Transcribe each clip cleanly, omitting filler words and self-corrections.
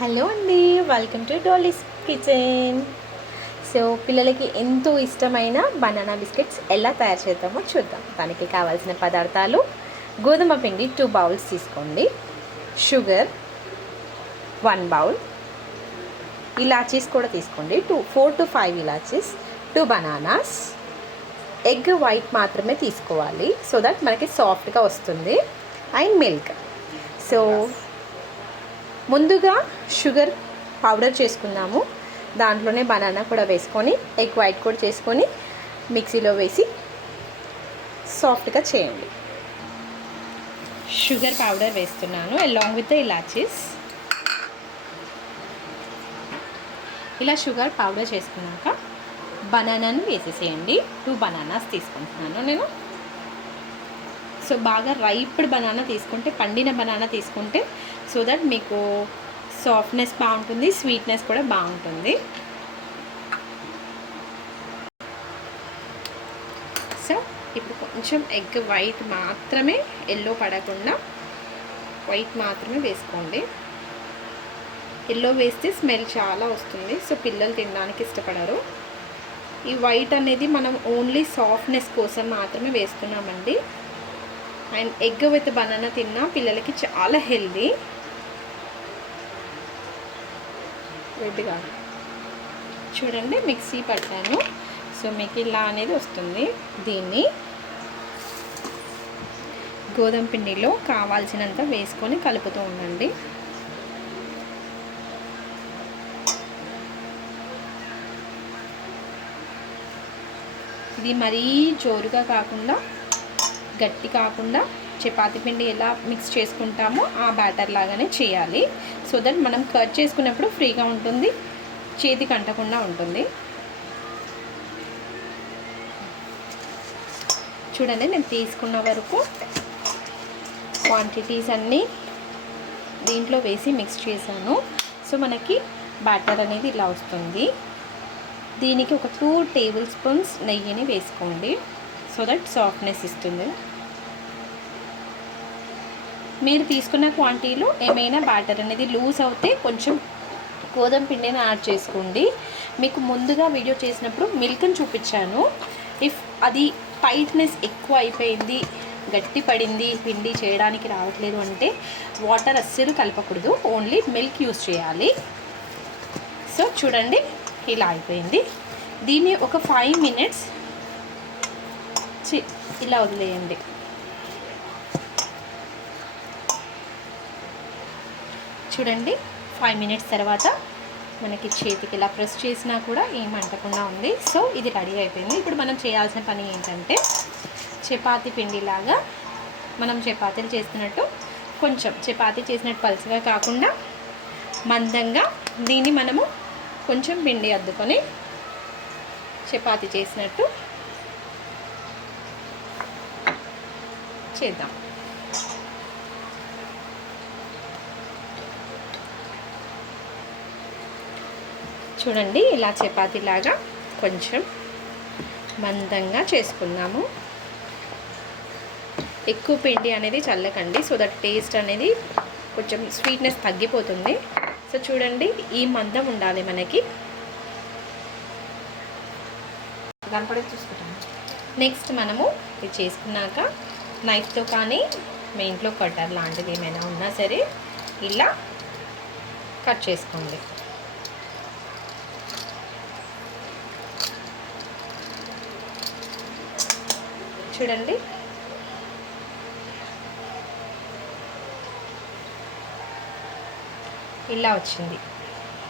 Hello అండి, welcome to Dolly's kitchen. So పిల్లలకి ఎంతో ఇష్టమైన బనానా బిస్కెట్స్ ఎలా తయారు చేద్దామో చూద్దాం. దానికి కావాల్సిన పదార్థాలు: గోధుమ పిండి 2 బౌల్స్ తీసుకోండి, షుగర్ 1 బౌల్, ఇలాచీస్ కూడా తీసుకోండి 4 to 5 ఇలాచీస్, 2 బనానాస్, ఎగ్ వైట్ మాత్రమే తీసుకోవాలి సో దట్ మనకి సాఫ్ట్గా వస్తుంది, అండ్ మిల్క్. సో ముందుగా షుగర్ పౌడర్ చేసుకుందాము. దాంట్లోనే బనానా కూడా వేసుకొని ఎగ్ వైట్ కూడా చేసుకొని మిక్సీలో వేసి సాఫ్ట్గా చేయండి. షుగర్ పౌడర్ వేస్తున్నాను అలాంగ్ విత్ ద ఇలాచీస్. ఇలా షుగర్ పౌడర్ చేసుకున్నాక బనానాను వేసేసేయండి. 2 బనానాస్ తీసుకుంటున్నాను నేను. సో బాగా రైప్డ్ బనానా తీసుకుంటే, పండిన బనానా తీసుకుంటే సో దట్ మీకు సాఫ్ట్నెస్ బాగుంటుంది, స్వీట్నెస్ కూడా బాగుంటుంది. సో ఇప్పుడు కొంచెం ఎగ్ వైట్ మాత్రమే, ఎల్లో పడకుండా వైట్ మాత్రమే వేసుకోండి. ఎల్లో వేస్తే స్మెల్ చాలా వస్తుంది, సో పిల్లలు తినడానికి ఇష్టపడరు. ఈ వైట్ అనేది మనం ఓన్లీ సాఫ్ట్నెస్ కోసం మాత్రమే వేస్తున్నామండి. అండ్ ఎగ్ విత్ బనానా తిన్నా పిల్లలకి చాలా హెల్దీ. రెడ్గా చూడండి మిక్సీ పట్టాను. సో మీకు ఇలా అనేది వస్తుంది. దీన్ని గోధుమ పిండిలో కావాల్సినంత వేసుకొని కలుపుతూ ఉండండి. ఇది మరీ జోరుగా కాకుండా, గట్టి కాకుండా, చపాతీ పిండి ఎలా మిక్స్ చేసుకుంటామో ఆ బ్యాటర్ లాగానే చేయాలి. సో దట్ మనం కట్ చేసుకున్నప్పుడు ఫ్రీగా ఉంటుంది, చేతికి అంటకుండా ఉంటుంది. చూడండి నేను తీసుకున్న వరకు క్వాంటిటీస్ అన్నీ దీంట్లో వేసి మిక్స్ చేశాను. సో మనకి బ్యాటర్ అనేది ఇలా వస్తుంది. దీనికి ఒక 2 టేబుల్ స్పూన్స్ నెయ్యిని వేసుకోండి సో దట్ సాఫ్ట్నెస్ ఇస్తుంది. మీరు తీసుకున్న క్వాంటిటీలో ఏమైనా బ్యాటర్ అనేది లూజ్ అవుతే కొంచెం గోధుమ పిండిని యాడ్ చేసుకోండి. మీకు ముందుగా వీడియో చేసినప్పుడు మిల్క్ని చూపించాను. ఇఫ్ అది టైట్నెస్ ఎక్కువ అయిపోయింది, గట్టి పడింది, పిండి చేయడానికి రావట్లేదు అంటే వాటర్ అస్సలు కలపకూడదు, ఓన్లీ మిల్క్ యూస్ చేయాలి. సో చూడండి ఇలా అయిపోయింది. దీన్ని ఒక 5 minutes ఇలా వదిలేయండి. చూడండి 5 minutes తర్వాత మనకి చేతికి ఇలా ప్రెస్ చేసినా కూడా ఏమంటకుండా ఉంది. సో ఇది రెడీ అయిపోయింది. ఇప్పుడు మనం చేయాల్సిన పని ఏంటంటే, చపాతీ పిండిలాగా మనం చపాతీలు చేస్తున్నట్టు, కొంచెం చపాతీ చేసినట్టు పలుచగా కాకుండా మందంగా దీన్ని మనము కొంచెం పిండి అద్దుకొని చపాతీ చేసినట్టు చేద్దాం. చూడండి ఇలా చపాతీలాగా కొంచెం మందంగా చేసుకుందాము. ఎక్కువ పిండి అనేది చల్లకండి, సో దట్ టేస్ట్ అనేది కొంచెం స్వీట్నెస్ తగ్గిపోతుంది. సో చూడండి ఈ మందం ఉండాలి మనకి. కనపడే చూసుకుంటాము. నెక్స్ట్ మనము ఇది చేసుకున్నాక నైఫ్తో కానీ మీ ఇంట్లో కట్టర్ లాంటిది ఏమైనా ఉన్నా సరే ఇలా కట్ చేసుకోండి. చూడండి ఇలా వచ్చింది.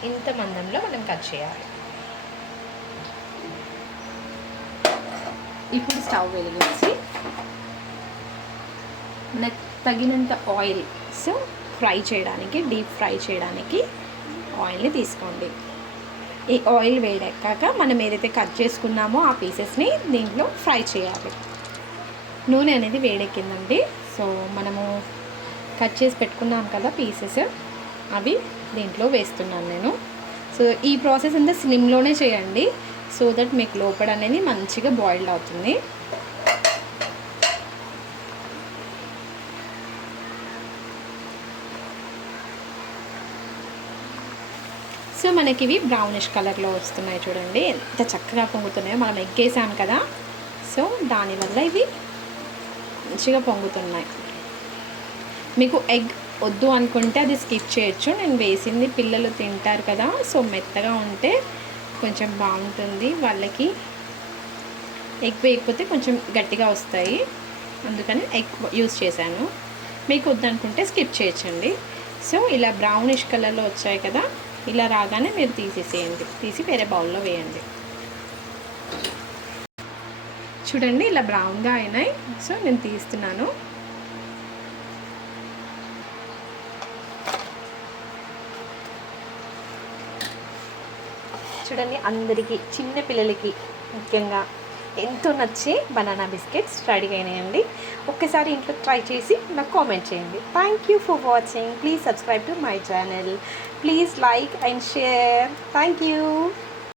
ఇంత మందంలో మనం కట్ చేయాలి. ఇప్పుడు స్టవ్ వెలిగించి మనకు తగినంత ఆయిల్, సో ఫ్రై చేయడానికి, డీప్ ఫ్రై చేయడానికి ఆయిల్ని తీసుకోండి. ఈ ఆయిల్ వేడెక్కాక మనం ఏదైతే కట్ చేసుకున్నామో ఆ పీసెస్ని దీంట్లో ఫ్రై చేయాలి. నూనె అనేది వేడెక్కిందండి. సో మనము కట్ చేసి పెట్టుకున్నాం కదా పీసెస్, అవి దీంట్లో వేస్తున్నాను నేను. సో ఈ ప్రాసెస్ అంతా స్లిమ్లోనే చేయండి సో దట్ మీకు లోపల అనేది మంచిగా బాయిల్డ్ అవుతుంది. సో మనకి ఇవి బ్రౌనిష్ కలర్లో వస్తున్నాయి చూడండి, ఎంత చక్కగా పొంగుతున్నాయో. మనం ఎగ్ వేసాం కదా, సో దానివల్ల ఇవి మంచిగా పొంగుతున్నాయి. మీకు ఎగ్ వద్దు అనుకుంటే అది స్కిప్ చేయొచ్చు, నేను వేసింది పిల్లలు తింటారు కదా, సో మెత్తగా ఉంటే కొంచెం బాగుంటుంది వాళ్ళకి. ఎగ్ వేయకపోతే కొంచెం గట్టిగా వస్తాయి, అందుకని ఎగ్ యూస్ చేశాను. మీకు వద్దనుకుంటే స్కిప్ చేయొచ్చండి. సో ఇలా బ్రౌనిష్ కలర్లో వచ్చాయి కదా, ఇలా రాగానే మీరు తీసేసేయండి, తీసి వేరే బౌల్లో వేయండి. చూడండి ఇలా బ్రౌన్గా అయినాయి, సో నేను తీస్తున్నాను. చూడండి అందరికీ, చిన్న పిల్లలకి ముఖ్యంగా ఎంతో నచ్చే బనానా బిస్కెట్స్ రెడీ అయినాయండి. ఒక్కసారి ఇంట్లో ట్రై చేసి నాకు కామెంట్ చేయండి. Thank you for watching. Please subscribe to my channel. Please like and share. Thank you.